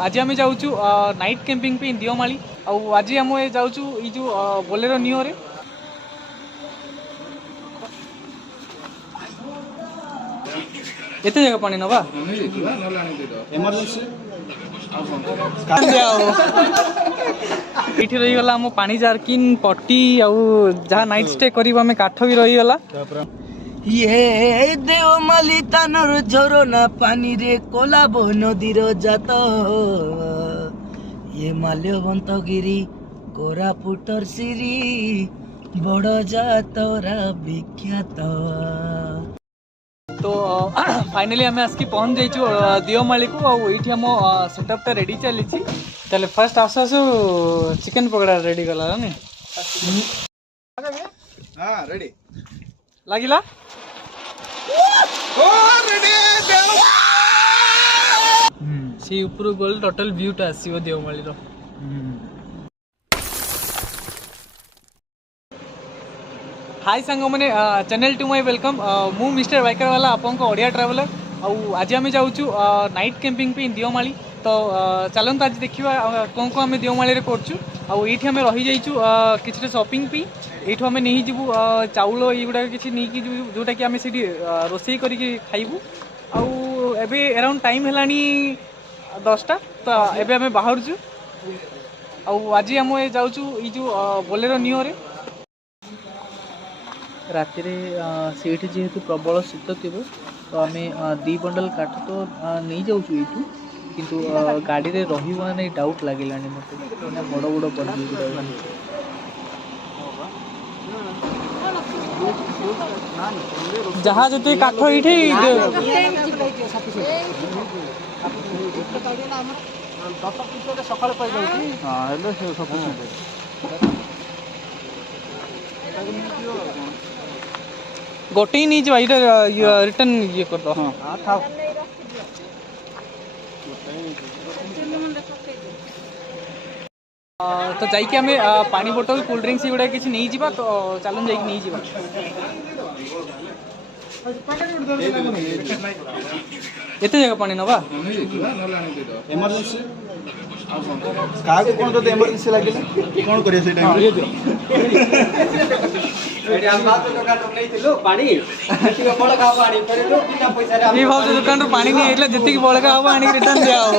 आज आम जाऊँ नाइट कैंपिंग पे दियोमाली। आज आम जाऊँ ये जो बोलेरो नियो रे एत जगह पानी नवा ये रहीगला आम पानी जारकिन पट्टी जहाँ नाइट स्टे कर काठ भी रहीगला। ये देवमाली तानर झरना पानी रे कोलाबो नदीर जात ये माल्यवंतगिरी कोरापुटर सिरी बड़ जातरा विख्यात। तो फाइनली आम आसिक पहुँच जाइए दियोमाली को आईटी आम सेटअपटा रेडी चली चले फर्स्ट आसु आसु चिकेन पकड़ा रेडी कला नहीं रेडी लगिला सी ऊपर गल टोटल व्यूटा आसो देवमाली रो। हाय सांग मैंने चैनल टू माय वेलकम मु मिस्टर बाइकर वाला आपन को ओडिया ट्रैवलर आज आम जाऊँ नाइट कैंपिंग पे दियोमाली। तो चलते आज देखा कौन कौन आम दियोमाली करचु आईटी आम रही जाइचु किसी शॉपिंग पे ये आम नहीं जीवु चाउल युवा किसी नहीं जोटा कि आम से रोसई करके खाइबू आबे अराउंड टाइम है 10टा। तो एबे आम बाहरचु आज आम जाऊँ ये जो बोलेरो नियो रे राति सेठी जेहेतु प्रबल शीत थी तो आम 2 बंडल काठ तो नहीं जाऊँ यू किंतु गाड़ी रे रहा नहीं डाउट लगे मत बड़ बड़ बंडल जहाँ जो काठ ये गोटे ही नहीं जावा रिटर्न ये कर दो। हाँ तो जाइए आम पानी बोतल कोल्ड ड्रिंक्स युवा किसी नहीं जावा तो चलन जा नहीं जावा। एत जगह पानी नवा इमरजेंसी का कौन तो इमरजेंसी लगे कौन करिए से टाइम एटी हम बात दुकान रो नहीं थिलो पानी एटी बड़ का पानी फेर लो बिना पैसा रे ये भाव दुकान रो पानी नहीं आइला जति की बड़का हो आनी रिटर्न दिया हो।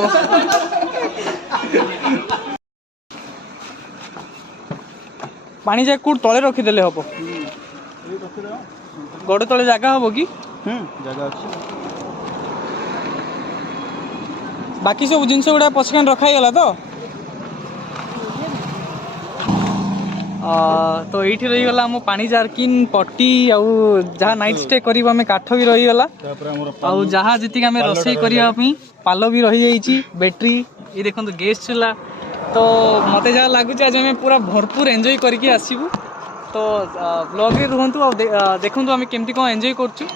पानी जा कूट तले रखी देले हबो गोड़ तले जगह हबो कि जगह अछि बाकी सब जिनस गुड़ा पछकान रखाई गला तो ये रहीगला आम पानी जारकिन पट्टी जहाँ नाइट स्टे कर काठ भी रहीगला जहाँ जी आम रोसई करने पाल भी रही जाइए बैटरी ये देखो गैस चूल्हा। तो मत जहाँ लगुच आज आम पूरा भरपूर एंजॉय करके आसबू। तो ब्लॉग रे रुहतु देखु आम केमती कौन एंजॉय करचु।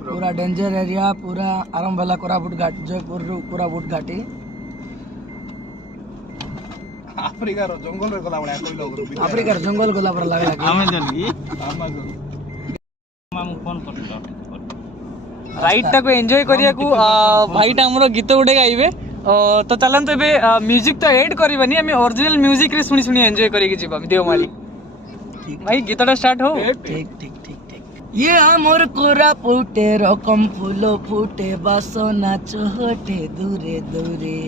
पूरा डेंजर एरिया पूरा आरंभ वाला कोरापुट घाट जयपुर कोरापुट घाटी आफ्रिकार जंगल रे गला बळा कइलो आफ्रिकार जंगल गला पर लागला राइड टाक एंजॉय करिया को भाईटा हमरो गीत गुटे गाइबे। तो चलते एबे म्यूजिक तो ऐड करबानी आम ओरिजिनल म्यूजिक रे सुनी सुनी एंजॉय करिके जीवा देवमाली। भाई गीतटा स्टार्ट हो। ठीक ठीक ठीक ठीक ये आमर कोरापुटे रकम फूलो फुटे बासना चहटे दूरे दूरे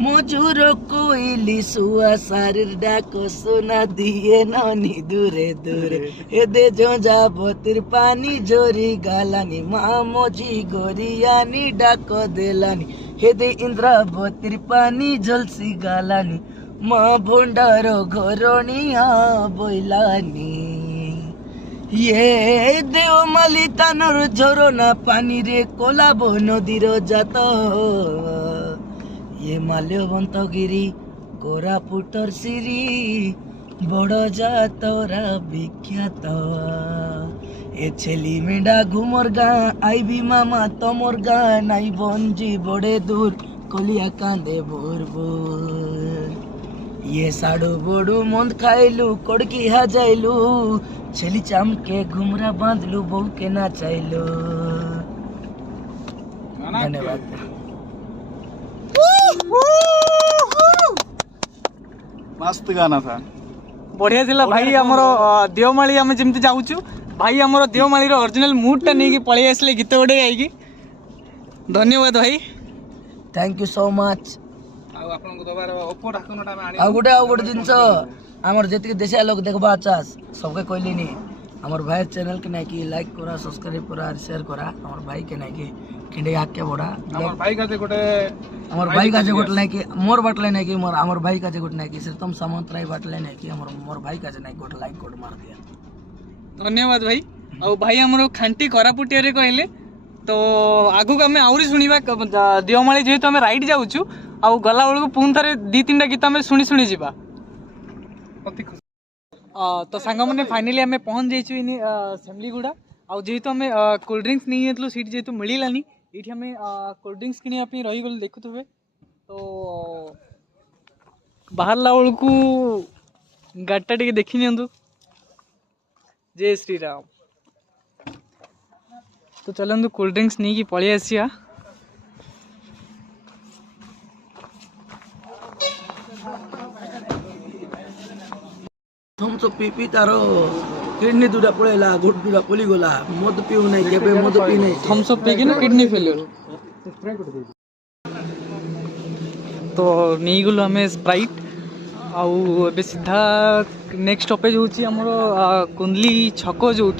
मजूर कोइली सुआ शरीर डाक सोना दिए ननी दूरे दूरे ए दे जो जाबतिर पानी जोरी गालानी मामोजी गोरियानी डाक देलानी हे दे इंद्रावतिर पानी जलसी गालानी माँ भंडारो घरोनिया बोलानी ये देवमाली तानर झरना पानी रे कोलाबो नदीर जात ये माल्यवंतगिरी कोरापुटर सिरी बड़ जातरा विख्यात এ ছেলি মেডা ঘুমর গা আইবি মামা তমর গা নাই বঞ্জি বড়ে দূর কলিয়া কান্দে ভোর ভোর ইয়ে সাড়ু বড়ু মন্দ খাইলু কড়কি হাজাইলু ছেলি চামকে ঘুমরা বাঁধলু বউকে না চাইলু ধন্যবাদ मस्त गाना था बढ़िया थिला भाई हमरो देवमाली आम जमी जाऊँ भाई हमरो देवमाली ओरिजिनल मुडटा नहीं पलि आसले गीत गोटे गायकी धन्यवाद भाई थैंक यू सो मच आ गोटे जिनस आमर जी देशिया लोग देखबा चास सबके कहलिनी आमर भाई चैनल के नाकि लाइक करा सब्सक्राइब करा शेयर करा आमर भाई के नाकि खिंडे आके बड़ा हमर भाई का जे गोटे नाकि मोर बाटले नाकि मोर आमर भाई का जे गोटे नाकि से तुम सामंतराय बाटले नाकि मोर भाई का जे नाकि गोटे लाइक कोड मार दिया धन्यवाद भाई आ भाई हमरो खांटी कोरापुटिया रे कहले तो आगु को हमें आउरी सुनिबा देवमाली जेहेतु हमें राइड जाउछु आ गला बेलू पुणी थे दी तीन गीत आम शुणी शुणी जा तो सांग मैंने फाइनाली आम पहुँच जाइए सेमलीगुड़ा आउ जेहेतु आम कोल्ड ड्रिंक्स नहीं जाइलु सीट जेहेतु मिलानी ये आम कोल्ड ड्रिंक्स किनापी रहीगलु देखुवे तो बाहरला बेलू गाड़ीटा टे देखी नि जय श्री राम तो चलतु कोल्ड ड्रिंक्स नहीं कि पलि आसिया हम तो पी तारो किडनी दुटा पड़ेला गुट दुटा पली गला मद पीऊ नहीं केबे मद पी नहीं थम्स अप पी ना किडनी फेलियर तो नहीं गलु आम स्प्राइट आउ ए सीधा नेक्स्ट स्टॉपेज होची हमरो कुंदली छक जो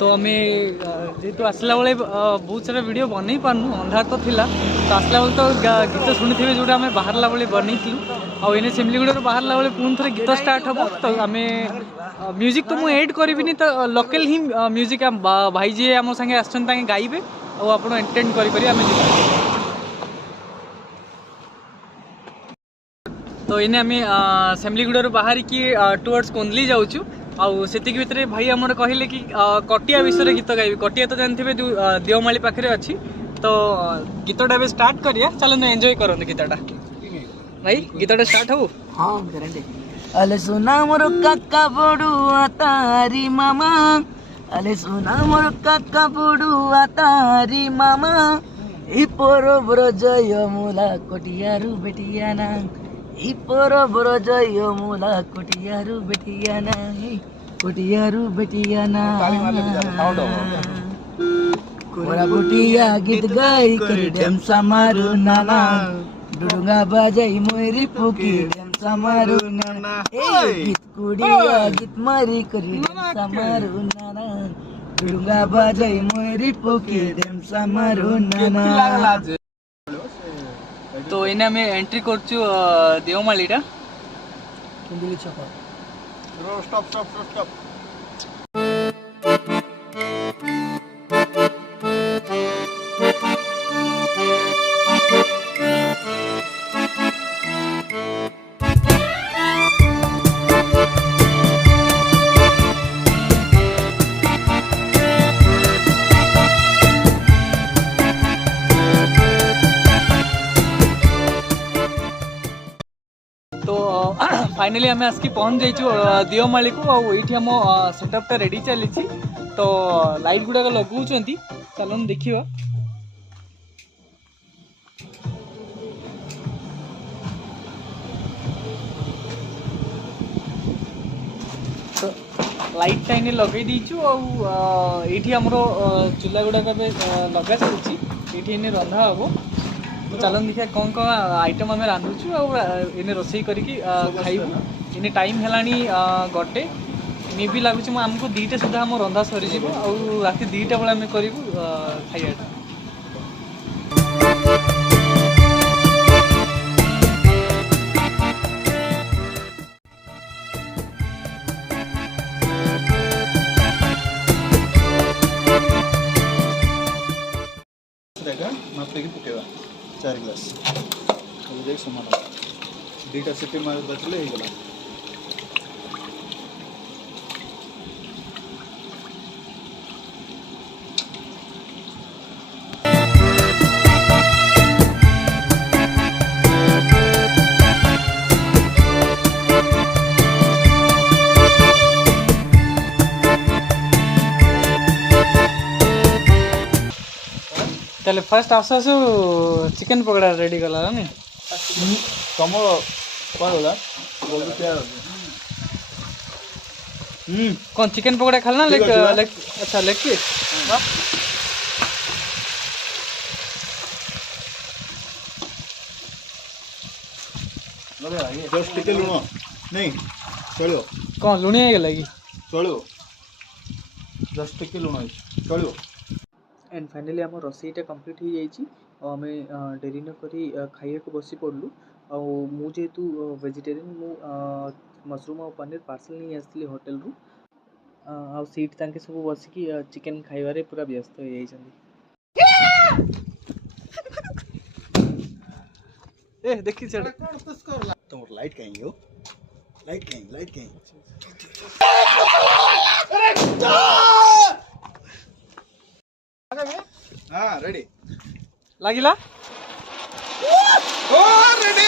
तो आम जेहेतु आसला बेले बहुत सारा वीडियो बन पार्नु अंधार तो थिला तो आसला बेले तो गीत शुणी थे जोटा आम बाहरला बेले बनईलु आने सेमलीगुड़ा बाहरला बेले पुणी थे गीत स्टार्ट हम तो आम म्यूजिक तो मुझे एड करी तो लोकल ही म्यूजिक भाई जी आम सागे आसछन गाइबे और आप एंटरटेन करें आम तो इन्हें आम सेमलीगुड़ा बाहर की टुवर्ड्स कोंदली जाऊँ आउ से भितर भाई आमर कहले कि कटिया विषय गीत गाइबे कटिया तो जानते जो देवमाली पाखे अच्छी तो गीतटा भी स्टार्ट करिया चलो एंजॉय करते गीतटा भाई गीतटा स्टार्ट हो हाँ गारंटी अले सोना मोर काका बड़ुआ तारी मामा अले सोना मोर काका बड़ुआ तारी मामा ई परबर जय मुला कोटियारू बेटियाना ई परबर जय मुला कोटियारू बेटियाना कोटियारू बेटियाना कोरा बुटिया गीत गाई कर डेमसा मारू नाना डुडुंगा बाजाई मोरी पुकी डेमसा मारू नाना ए गीत कुड़िया गीत मारी करी डेमसा मारू नाना डुडुंगा बाजाई मोरी पुकी डेमसा मारू नाना तो इन्हें आम एंट्री कर देवमालीटा कुंदली छक स्टॉप स्टॉप स्टॉप फाइनाली आम आसिक पहुँच जाइए देवमाली को आम सेटअपटा रेडी चली तो लाइट गुड़ाक लगाऊँ चलो देखा तो लाइट टाइम लगे दीचु आठी आमर चूल्हा गुड़ाक लगा चलती ये रंधा हम तो चलन देखिए कौन कौन आइटम आम रांधुचु आने रोसई करके खाइबू इन्हें टाइम है गोटे मे भी लगुच आमको 2टा सुधा आम रंधा सरीज राति 2टा बेले आम करूँ खाइटा पकेवा 4 ग्लास देख समान 2टा सीटी मार बचले ही गला चले फर्स्ट आसु आसु चिकन पकड़ा रेडी कला नहीं तुम कौन बोला कौन चिकन पकड़ा खाल ना ठीक लेग ଅଛି ବା। लेग अच्छा लेग पीस जस्ट टिके लुण नहीं चलो कौन लुणी है लगी चलो जस्ट टिके लुण चलो एंड फाइनली आम रोसईटा कंप्लीट हो जाइए आम डेरी न करी खाइया को बसी पड़लु जेहेतु वेजिटेरियन मु मशरूम और पनीर पार्सल नहीं आसती होटेल रु आ सीट तांके सब बसिकी चिकन खाइबारे पूरा व्यस्त हो जाइछन्ती ए देखी छड़ तुम लाइट कहीं हो लाइट कहीं हाँ रेडी लागिला ओ रेडी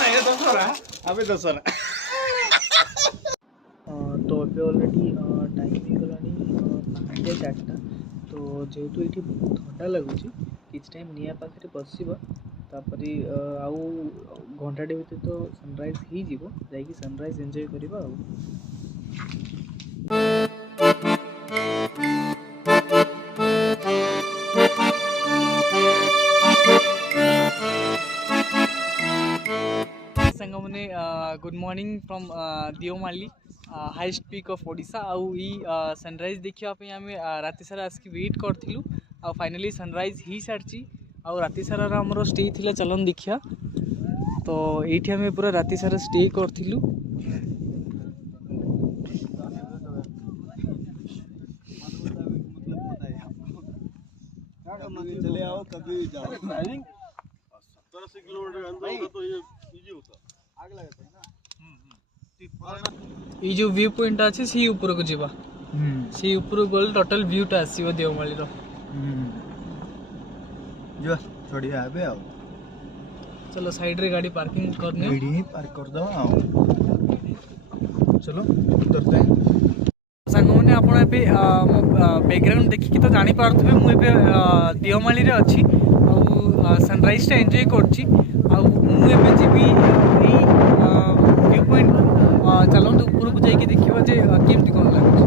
नहीं दसरा अबे दसरा तो अभी ऑलरेडी टाइम हो गलानी 4:30 तो जेहेतु ये बहुत ठंडा लगुच किसी टाइम निआ पाखे बसवा तापर आउ घंटाटे भितर तो सनराइज हो जाकि सनराइज एंजॉय करवा संग मैंने good morning from Deomali highest peak of Odisha आउ सनराइज देखापी आम राति सारा आसिक वेट करूँ आ फाइनाली सनराइज ही सारी आउ राति सारा आमर स्टे थिला चलन देखिया तो ये आम पूरा राति सारा स्टे करूँ चले आओ कभी जाओ 70-80 किलोमीटर अंदर होता तो ये इजी होता आग लगता है ना ये जो व्यू पॉइंट अच्छे सी ऊपर को जीवा सी ऊपर गल टोटल व्यूटा आसीबो देवमाली रो जो छोड़िया आबे आओ चलो साइड रे गाड़ी पार्किंग करने गाड़ी ही पार्क कर दो आओ चलो उतरते हैं सांग मैंने आपन एबे मो बैकग्राउंड देखिकी तो जानी पारथबे मु एबे देवमाली रे अछि आ सनराइज टा एन्जॉय करछि आ मु एबे जीबी ई व्यू पॉइंट चलंतु ऊपर को जाई के देखिबा जे केमति कोन लागछ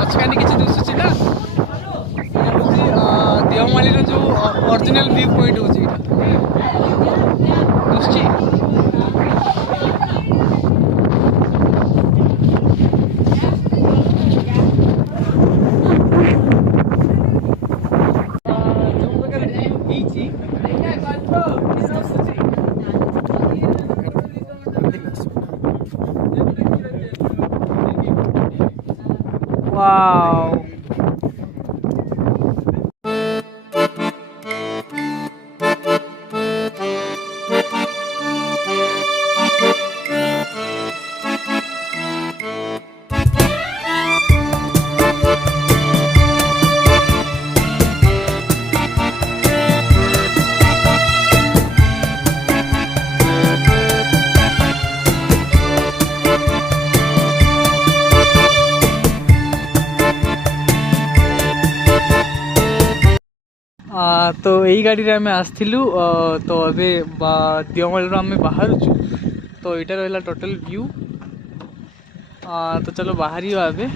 पछकानी किसी दिशुची ना देवमाली जो ओरिजिनल व्यू पॉइंट होची दिशुची जो प्रकार हीची वाओ तो यही गाड़ी रे आमे आसथिलु तो अबे देवमाली रो आमे बाहर छु तो इटा रहला टोटल व्यू तो चलो बाहर ही आबे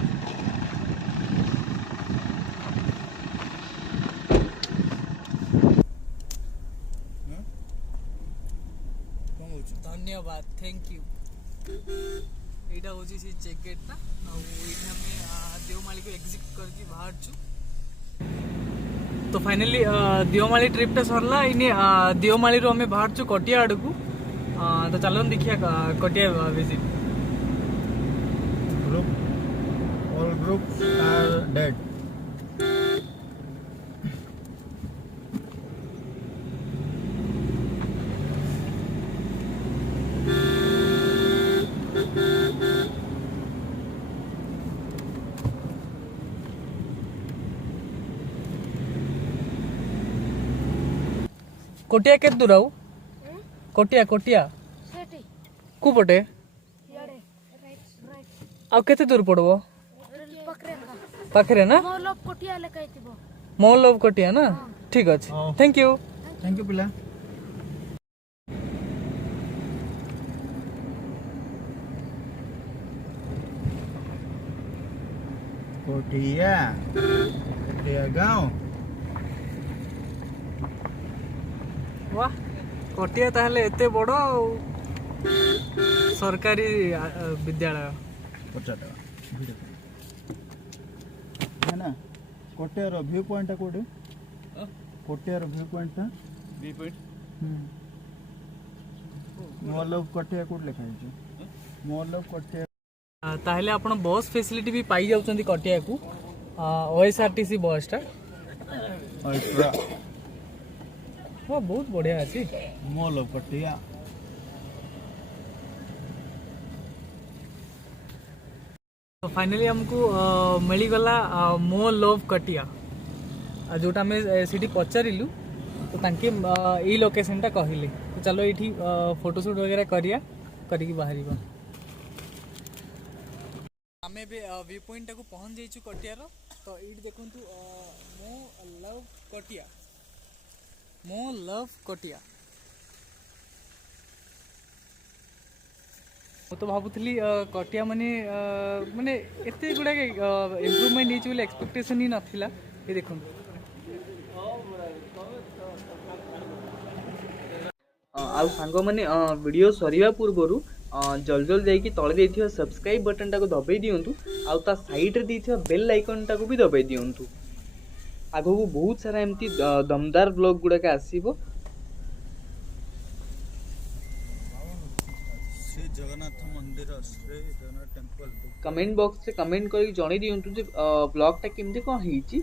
धन्यवाद थैंक यू एटा होची से चेक गेट ता आ एटा हमें देवमाली को एग्जिट करके बाहर छु तो फाइनली देवमाली ट्रिपटा सरला इने देवमाली रो हमें बाहर छु कटिया आड़ को तो चलो देखिया कटिया visit group all groups are dead Kotia केते दूर आउ कोटिया कोटिया सेठी को पटे याडे राइट आ केते दूर पड़बो पकरे पाखरे ना मोर लोग कोटिया ले कहतिबो मॉल ऑफ कोटिया ना ठीक अछि थैंक यू थैंक यू पिला कोटिया कोटिया गाँव वाह कोटिया ताहले एते बड़ सरकारी विद्यालय 50 टका है ना कोटियार व्यू पॉइंट कोडे कोटियार view point mall of Kotia कोड लिखा है मॉल ऑफ कोटिया ताहले आपण बस फैसिलिटी भी पाई जाउछंदी कोटिया को ओएसआरटीसी बस टा अल्ट्रा वाह बहुत बढ़िया अछि मॉल ऑफ कोटिया तो फाइनली हमको मिली गला मॉल ऑफ कटिया जोटा आम सीटी पचारिलु तो तांके ई लोकेशन टा कहले तो चलो ये फोटोशूट वगैरह करिया करिकी बाहर आम व्यू पॉइंट को पहुँच जाइछु कटियार तो ये देखु मो लव कटिया मो लव कटिया ମୁଁ ତ ଭାବୁଥିଲି କଟିଆ ମାନେ ମାନେ ଏତେ ଗୁଡ଼ାକ ଇମ୍ପ୍ରୁଭମେଣ୍ଟ ହେଇଛି ବୋଲି ଏକ୍ସପେକ୍ଟେସନ୍ ହିଁ ନଥିଲା ଏ ଦେଖନ୍ତୁ ଆଉ ସାଙ୍ଗମାନେ ଭିଡ଼ିଓ ସରିବା ପୂର୍ବରୁ ଜଲ୍ଦି ଜଲ୍ଦି ଯାଇକି ତଳେ ଦେଇଥିବା ସବସ୍କ୍ରାଇବ୍ ବଟନ୍ଟାକୁ ଦବାଇ ଦିଅନ୍ତୁ ଆଉ ତା ସାଇଡ଼୍ରେ ଦେଇଥିବା ବେଲ୍ ଆଇକନ୍ଟାକୁ ବି ଦବାଇ ଦିଅନ୍ତୁ ଆଗକୁ ବହୁତ ସାରା ଏମିତି ଦମଦାର ବ୍ଲଗ୍ ଗୁଡ଼ାକ ଆସିବ जगन्नाथ मंदिर Shri Jagannath temple comment box रे कमेंट करके जणै दियंतु जे ब्लॉगटा केमते कोन ହେଇଛି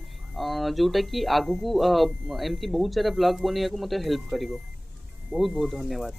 जोटा कि आगु को एमती बहुत सारा ब्लॉग बनिया को मते हेल्प करिवो बहुत बहुत धन्यवाद।